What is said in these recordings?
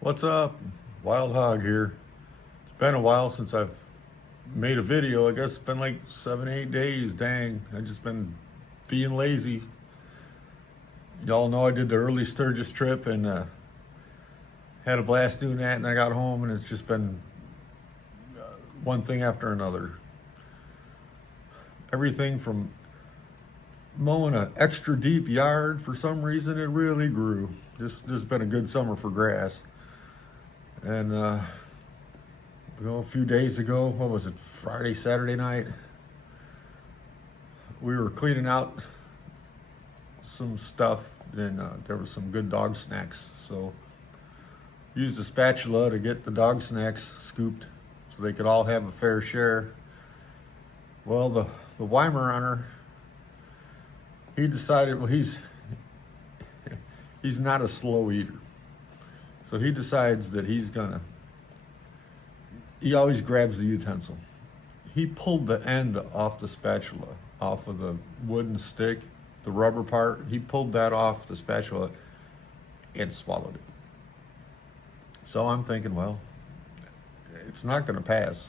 What's up? Wild Hog here. It's been a while since I've made a video. I guess it's been like 7, 8 days. Dang, I've just been being lazy. Y'all know I did the early Sturgis trip and had a blast doing that, and I got home and it's just been one thing after another. Everything from mowing an extra deep yard for some reason, it really grew. This has been a good summer for grass. And a few days ago, what was it, Friday, Saturday night, we were cleaning out some stuff, and there was some good dog snacks. So used a spatula to get the dog snacks scooped so they could all have a fair share. Well, the Weimaraner, he decided, well, he's not a slow eater. So he decides that he always grabs the utensil. He pulled the end off the spatula, off of the wooden stick, the rubber part. He pulled that off the spatula and swallowed it. So I'm thinking, well, it's not going to pass.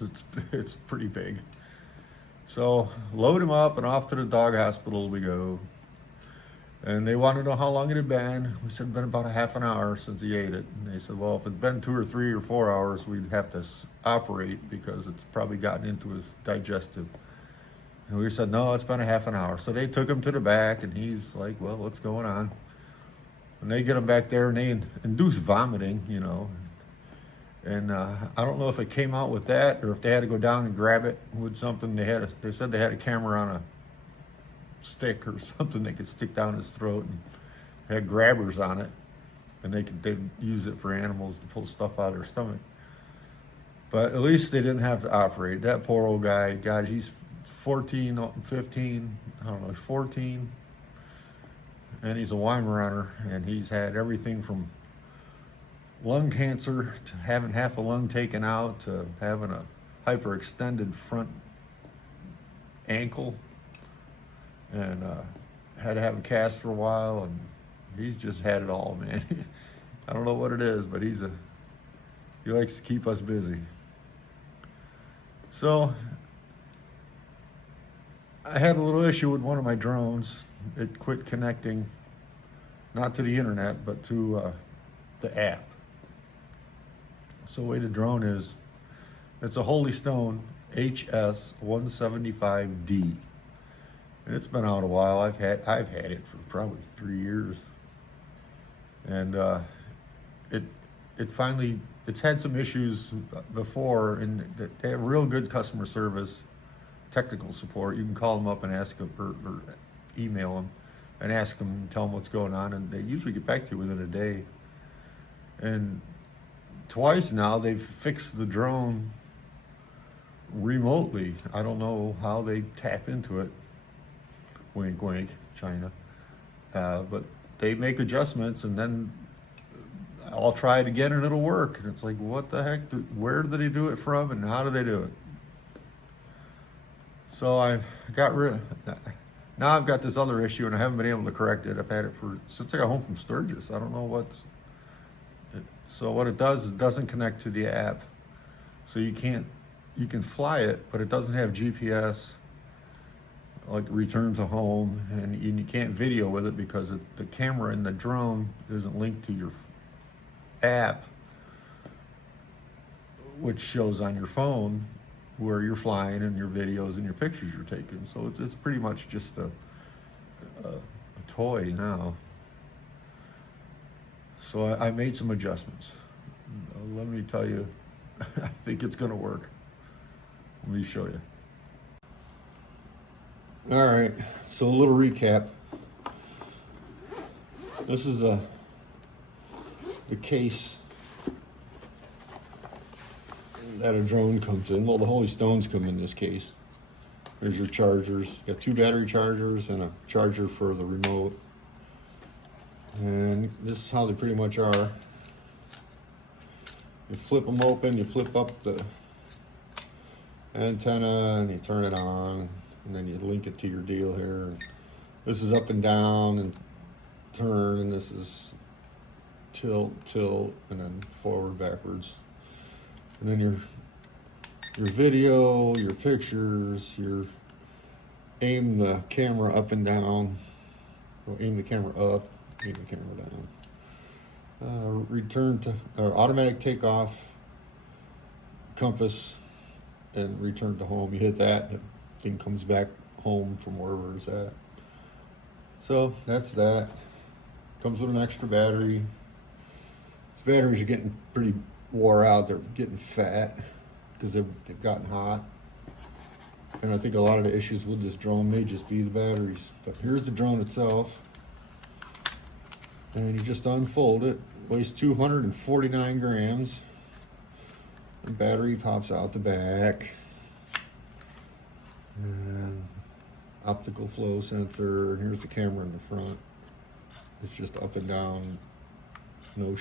It's pretty big. So load him up and off to the dog hospital we go. And they wanted to know how long it had been. We said it'd been about a half an hour since he ate it. And they said, well, if it'd been 2 or 3 or 4 hours, we'd have to operate because it's probably gotten into his digestive. And we said, no, it's been a half an hour. So they took him to the back, and he's like, well, what's going on? And they get him back there, and they induce vomiting, And I don't know if it came out with that or if they had to go down and grab it with something. They said they had a camera on a stick or something they could stick down his throat, and had grabbers on it, and they'd use it for animals to pull stuff out of their stomach. But at least they didn't have to operate. That poor old guy, God, he's 14, 15, I don't know, 14, and he's a Weimaraner, and he's had everything from lung cancer to having half a lung taken out to having a hyperextended front ankle, and had to have a cast for a while, and he's just had it all, man. I don't know what it is, but he likes to keep us busy. So I had a little issue with one of my drones. It quit connecting, not to the internet, but to the app. So the way the drone is, it's a Holy Stone HS-175D. And it's been out a while. I've had it for probably 3 years, and it's had some issues before, and they have real good customer service, technical support. You can call them up and ask them, or email them and ask them, tell them what's going on, and they usually get back to you within a day. And twice now they've fixed the drone remotely. I don't know how they tap into it. Wink, wink, China. But they make adjustments, and then I'll try it again, and it'll work. And it's like, what the heck? Where did they do it from, and how do they do it? So I've got now I've got this other issue, and I haven't been able to correct it. I've had it since I got home from Sturgis. I don't know so what it does is it doesn't connect to the app. So you can fly it, but it doesn't have GPS, like return to home, and you can't video with it because the camera in the drone isn't linked to your app, which shows on your phone where you're flying and your videos and your pictures you're taking. So it's pretty much just a toy now. So I made some adjustments. Let me tell you, I think it's going to work. Let me show you. All right, so a little recap. This is the case that a drone comes in. Well, the Holy Stones come in this case. There's your chargers. You got 2 battery chargers and a charger for the remote. And this is how they pretty much are. You flip them open, you flip up the antenna, and you turn it on, and then you link it to your deal here. This is up and down and turn, and this is tilt, and then forward, backwards. And then your video, your pictures, your aim the camera up and down, or aim the camera up, aim the camera down. Return to, or automatic takeoff, compass, and return to home. You hit that, and the thing comes back home from wherever it's at. So that's that. Comes with an extra battery. These batteries are getting pretty wore out. They're getting fat because they've gotten hot. And I think a lot of the issues with this drone may just be the batteries. But here's the drone itself. And you just unfold it. Weighs 249 grams. The battery pops out the back. And optical flow sensor. Here's the camera in the front. It's just up and down. No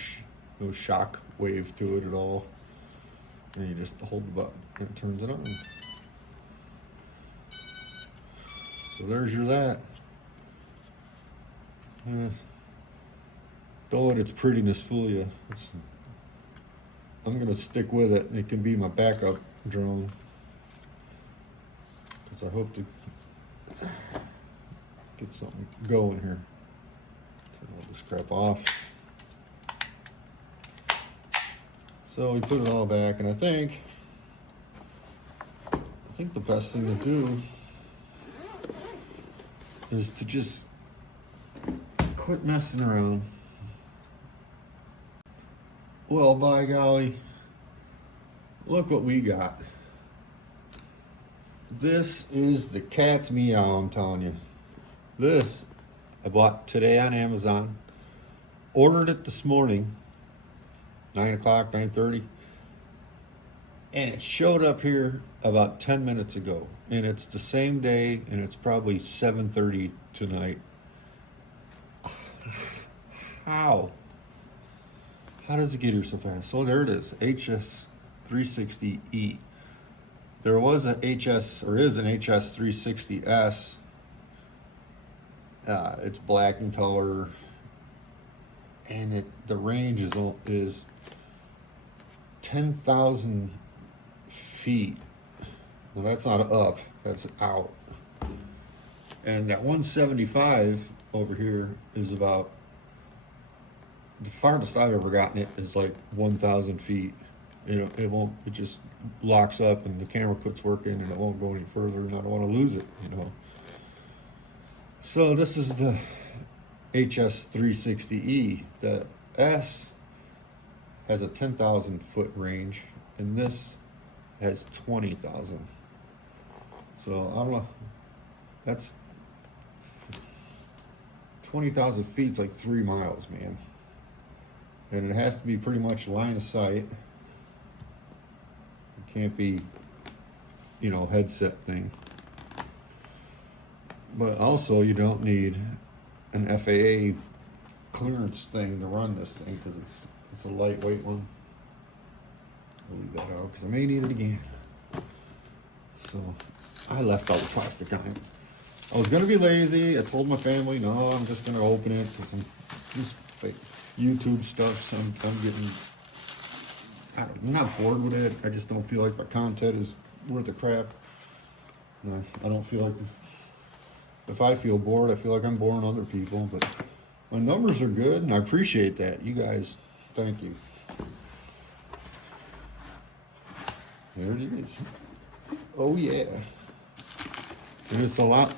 shock wave to it at all. And you just hold the button and it turns it on. So there's your that. Don't let its prettiness fool you. I'm gonna stick with it. It can be my backup drone because I hope to get something going here. Turn all this crap off. So we put it all back, and I think the best thing to do is to just quit messing around. Well, by golly, look what we got. This is the cat's meow, I'm telling you. This I bought today on Amazon. Ordered it this morning, 9 o'clock, 9:30. And it showed up here about 10 minutes ago. And it's the same day, and it's probably 7:30 tonight. How? How does it get here so fast? So there it is, HS360E. There was an HS, or is an HS360S. It's black in color, and the range is 10,000 feet. Well, that's not up, that's out. And that 175 over here is about, the farthest I've ever gotten it is like 1,000 feet. It just locks up and the camera quits working and it won't go any further, and I don't want to lose it, So this is the HS360E. The S has a 10,000 foot range, and this has 20,000. So I don't know. That's 20,000 feet. It's like 3 miles, man. And it has to be pretty much line of sight. It can't be, headset thing. But also, you don't need an FAA clearance thing to run this thing because it's a lightweight one. I'll leave that out because I may need it again. So I left all the plastic on it. I was gonna be lazy. I told my family, no, I'm just gonna open it because I'm just fake YouTube stuff. So I'm not bored with it. I just don't feel like my content is worth the crap. I don't feel like if I feel bored, I feel like I'm boring other people. But my numbers are good, and I appreciate that. You guys, thank you. There it is. Oh yeah. And it's a lot.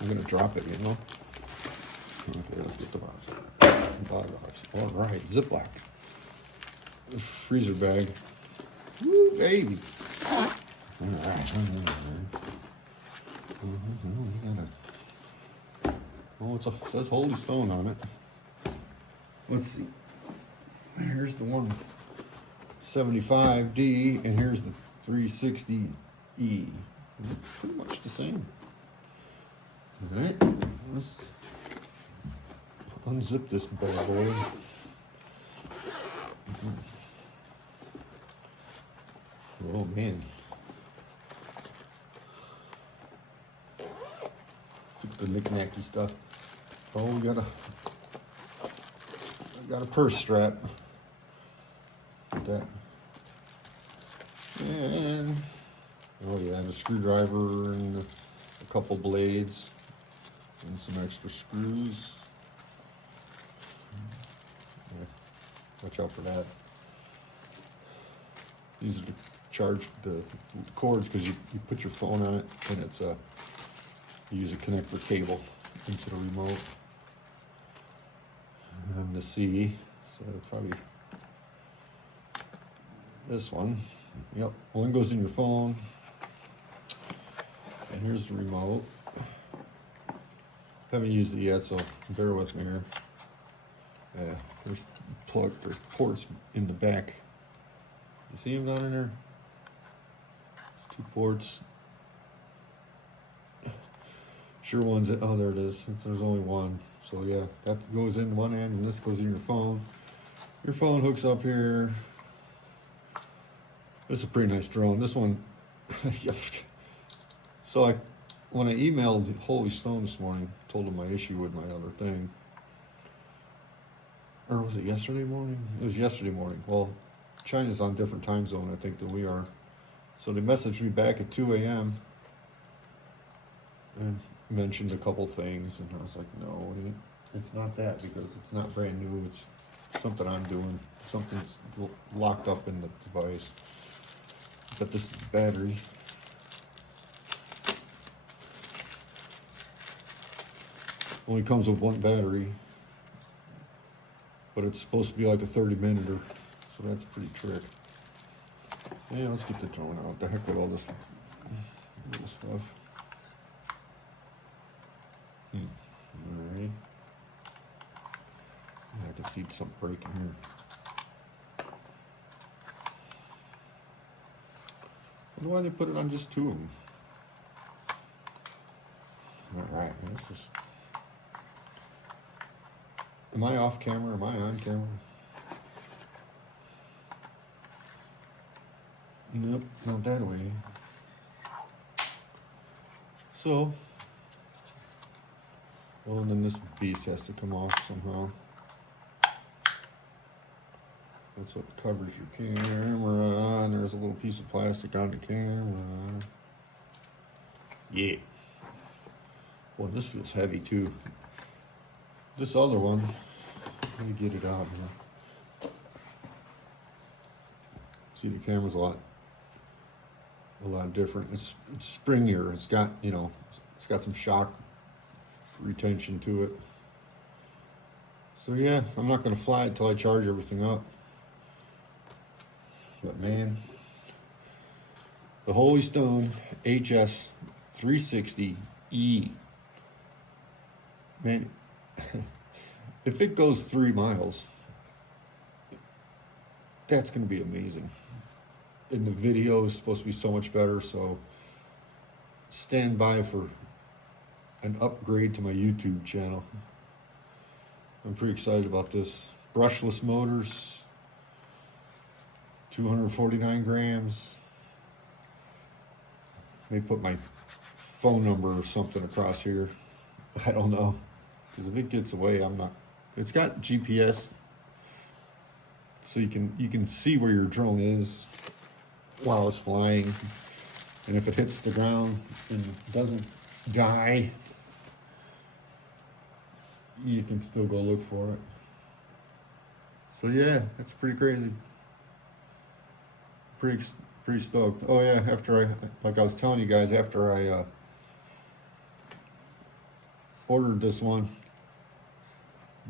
I'm gonna drop it, Okay, let's get the box. All right, Ziploc. Freezer bag. Woo, baby. All right. Oh, it says Holy Stone on it. Let's see. Here's the 175D, and here's the 360E. Pretty much the same. All right, let's unzip this bad boy. Oh man. The knick-knacky stuff. Oh, we got got a purse strap. Put that. And, oh yeah, and a screwdriver and a couple blades and some extra screws. Yeah, watch out for that. These are to charge the cords, because you put your phone on it and it's you use a connector cable into the remote. And the C, so probably this one. Yep, one goes in your phone. And here's the remote. Haven't used it yet, so bear with me here. Yeah, there's ports in the back. You see them down in there? There's 2 ports. Sure one's it. Oh, there it is. There's only one. So yeah, that goes in one end, and this goes in your phone. Your phone hooks up here. This is a pretty nice drone. This one, so when I emailed Holy Stone this morning, told them my issue with my other thing, or was it yesterday morning? It was yesterday morning. Well, China's on a different time zone, I think, than we are. So they messaged me back at 2 a.m. and mentioned a couple things, and I was like, no, it's not that, because it's not brand new. It's something I'm doing. Something's locked up in the device. But this is the battery. Only comes with one battery, but it's supposed to be like a 30-minuter, so that's a pretty trick. Yeah, let's get the drone out. The heck with all this little stuff. Alright. Yeah, I can see something breaking here. I wonder why they put it on just 2 of them. Alright, this is... Am I off camera? Am I on camera? Nope, not that way. So, well, and then this beast has to come off somehow. That's what covers your camera. And there's a little piece of plastic on the camera. Yeah. Boy, this feels heavy too. This other one, let me get it out here. See, the camera's a lot different. It's springier. It's got, it's got some shock retention to it. So yeah, I'm not going to fly it till I charge everything up. But man, the Holy Stone HS 360E, man, if it goes 3 miles, that's going to be amazing. And the video is supposed to be so much better, so stand by for an upgrade to my YouTube channel. I'm pretty excited about this. Brushless motors, 249 grams. May put my phone number or something across here. I don't know, because if it gets away, I'm not. It's got GPS, so you can see where your drone is while it's flying, and if it hits the ground and doesn't die, you can still go look for it. So yeah, that's pretty crazy. Pretty stoked. Oh yeah, like I was telling you guys, after I ordered this one,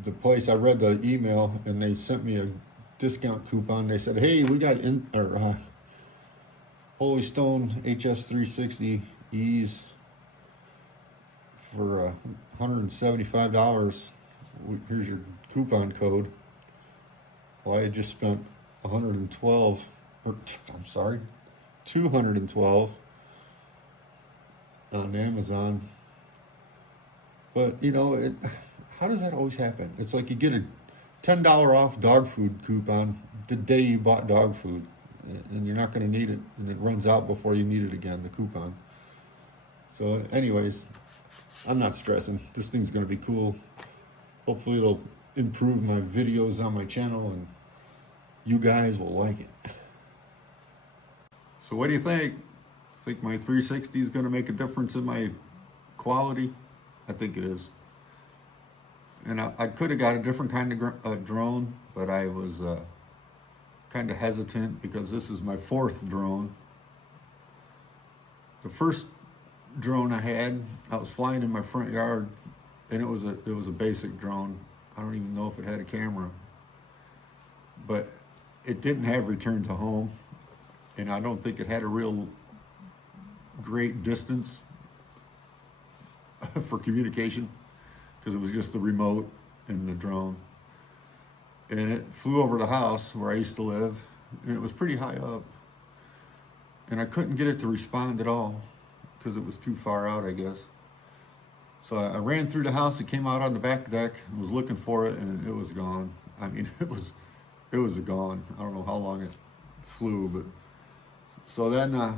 the place, I read the email and they sent me a discount coupon. They said, hey, we got Holy Stone HS 360Es for $175. Here's your coupon code. Well, I had just spent 212 on Amazon. But how does that always happen? It's like you get a $10 off dog food coupon the day you bought dog food, and you're not going to need it, and it runs out before you need it again, the coupon. So anyways, I'm not stressing. This thing's going to be cool. Hopefully it'll improve my videos on my channel, and you guys will like it. So what do you think? Think my 360 is going to make a difference in my quality? I think it is. And I could have got a different kind of drone, but I was kind of hesitant because this is my fourth drone. The first drone I had, I was flying in my front yard, and it was a basic drone. I don't even know if it had a camera, but it didn't have return to home, and I don't think it had a real great distance for communication, because it was just the remote and the drone. And it flew over the house where I used to live, and it was pretty high up. And I couldn't get it to respond at all because it was too far out, I guess. So I ran through the house, it came out on the back deck, and was looking for it, and it was gone. I mean, it was gone. I don't know how long it flew, but so then my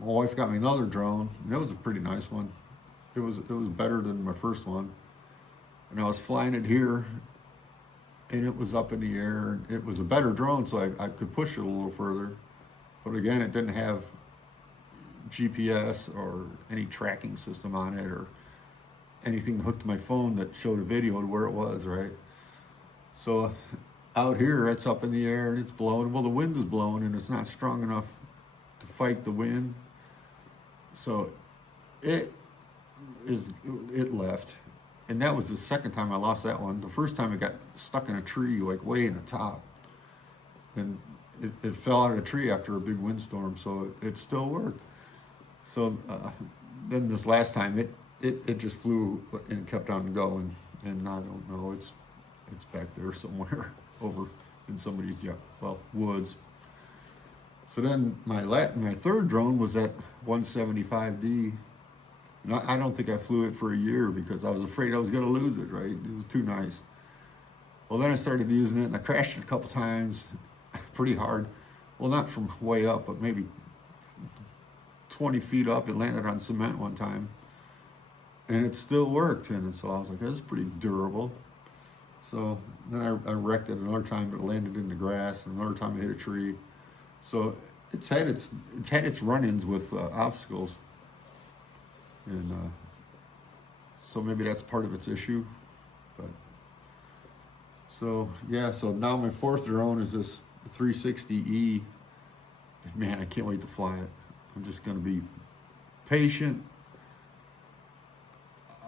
wife got me another drone, and it was a pretty nice one. It was better than my first one, and I was flying it here, and it was up in the air. It was a better drone, so I could push it a little further, but again, it didn't have GPS or any tracking system on it or anything hooked to my phone that showed a video of where it was, right? So out here, it's up in the air and it's blowing. Well, the wind is blowing and it's not strong enough to fight the wind. So it left. And that was the second time I lost that one. The first time it got stuck in a tree, like way in the top. And it fell out of the tree after a big windstorm, so it still worked. So then this last time, it just flew and kept on going. And I don't know, it's back there somewhere over in somebody's woods. So then my third drone was that 175D. And I don't think I flew it for a year because I was afraid I was going to lose it, right? It was too nice. Well, then I started using it, and I crashed it a couple times pretty hard. Well, not from way up, but maybe 20 feet up. It landed on cement one time, and it still worked. And so I was like, that's pretty durable. So then I wrecked it another time, but it landed in the grass, and another time I hit a tree. So it's had its run-ins with obstacles. And so maybe that's part of its issue, but so yeah. So now my fourth drone is this 360E. Man, I can't wait to fly it. I'm just going to be patient.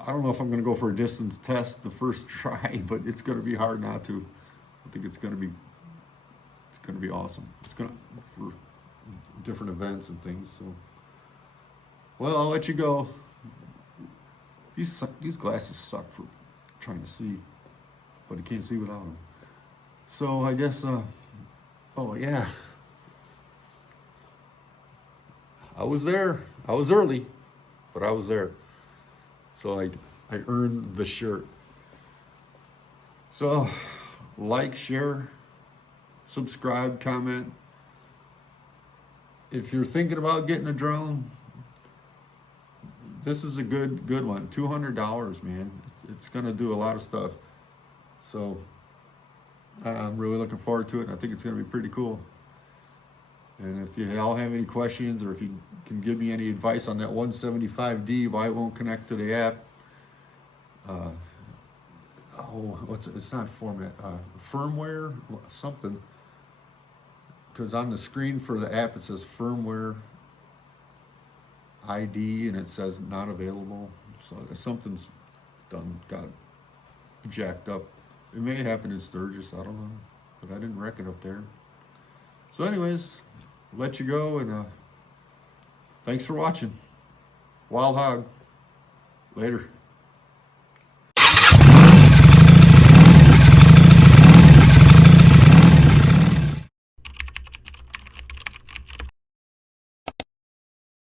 I don't know if I'm going to go for a distance test the first try, but it's going to be hard not to. I think it's going to be awesome. It's going to for different events and things. So, well, I'll let you go. These glasses suck for trying to see, but you can't see without them. So I guess, oh yeah, I was there. I was early, but I was there. So I earned the shirt. So like, share, subscribe, comment. If you're thinking about getting a drone, this is a good one. $200, man. It's going to do a lot of stuff. So I'm really looking forward to it, and I think it's going to be pretty cool. And if you all have any questions, or if you can give me any advice on that 175D, why it won't connect to the app. It's not format, firmware, something. Because on the screen for the app, it says firmware ID, and it says not available. So something's got jacked up. It may happen in Sturgis, I don't know, but I didn't wreck it up there. So anyways, let you go, and thanks for watching. Wild Hog. Later.